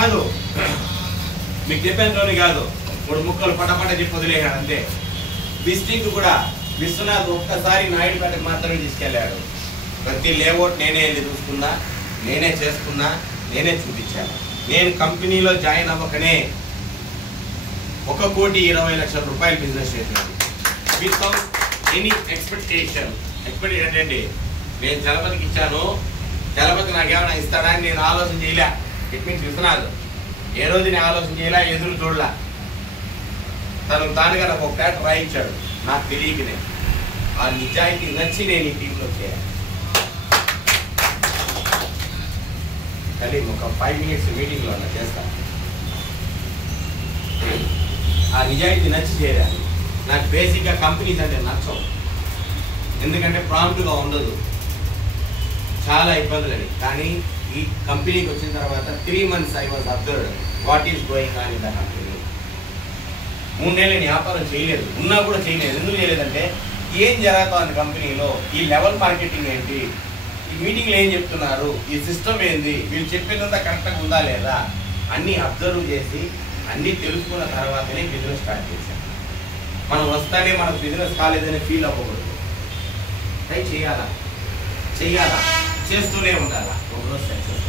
కాదు మీకు చెప్పేంతలోని కాదు, 3 ముక్కలు పటపట చెప్పి వదిలేయాడు అంతే. విజిటింగ్ కూడా విశ్వనాథ్ ఒక్కసారి నాయుడుపేటకు మాత్రమే తీసుకెళ్లాడు. ప్రతి లేఅవుట్ నేనే వెళ్ళి చూసుకున్నా, నేనే చేసుకున్నా, నేనే చూపించాను. నేను కంపెనీలో జాయిన్ అవ్వకనే 1,20,00,000 రూపాయలు బిజినెస్ చేసినది వితౌట్ ఎనీ ఎక్స్పెక్టేషన్. ఏంటండి, నేను చలపతికి ఇచ్చాను, చలపతి నాకేమైనా ఇస్తాడా అని నేను ఆలోచన చేయలే. ఇట్ మీన్స్ విశ్వనాథ్ ఏ రోజు నేను ఆలోచన చేయలే, ఎదురు చూడలే. తానుగా నాకు ఒక ప్యాట్ రాయించాడు నాకు తెలియకనే. ఆ నిజాయితీ నచ్చి నేను ఈ టీంలో చేయాలి. కానీ ఒక 5 minutes మీటింగ్లో అలా చేస్తాను. ఆ నిజాయితీ నచ్చి చేయాలి. నాకు బేసిక్గా కంపెనీస్ అంటే నచ్చవు, ఎందుకంటే ప్రాంప్ట్గా ఉండదు, చాలా ఇబ్బందులని. కానీ ఈ కంపెనీకి వచ్చిన తర్వాత 3 months I was observed what is going on in the company. 3 నెలలు నేను వ్యాపారం చేయలేదు, ఉన్నా కూడా చేయలేదు. ఎందుకు చేయలేదంటే ఏం జరుగుతుంది కంపెనీలో, ఈ లెవెల్ మార్కెటింగ్ ఏంటి, ఈ మీటింగ్లో ఏం చెప్తున్నారు, ఈ సిస్టమ్ ఏంది, వీళ్ళు చెప్పినంత కరెక్ట్గా ఉందా లేదా అన్నీ అబ్జర్వ్ చేసి అన్నీ తెలుసుకున్న తర్వాతనే బిజినెస్ స్టార్ట్ చేశాను. మనం వస్తానే మనకు బిజినెస్ కాలేదని ఫీల్ అవ్వకూడదు. ట్రై చేయాలా, చేస్తూనే ఉండాలా, ఒకరోజు సక్సెస్.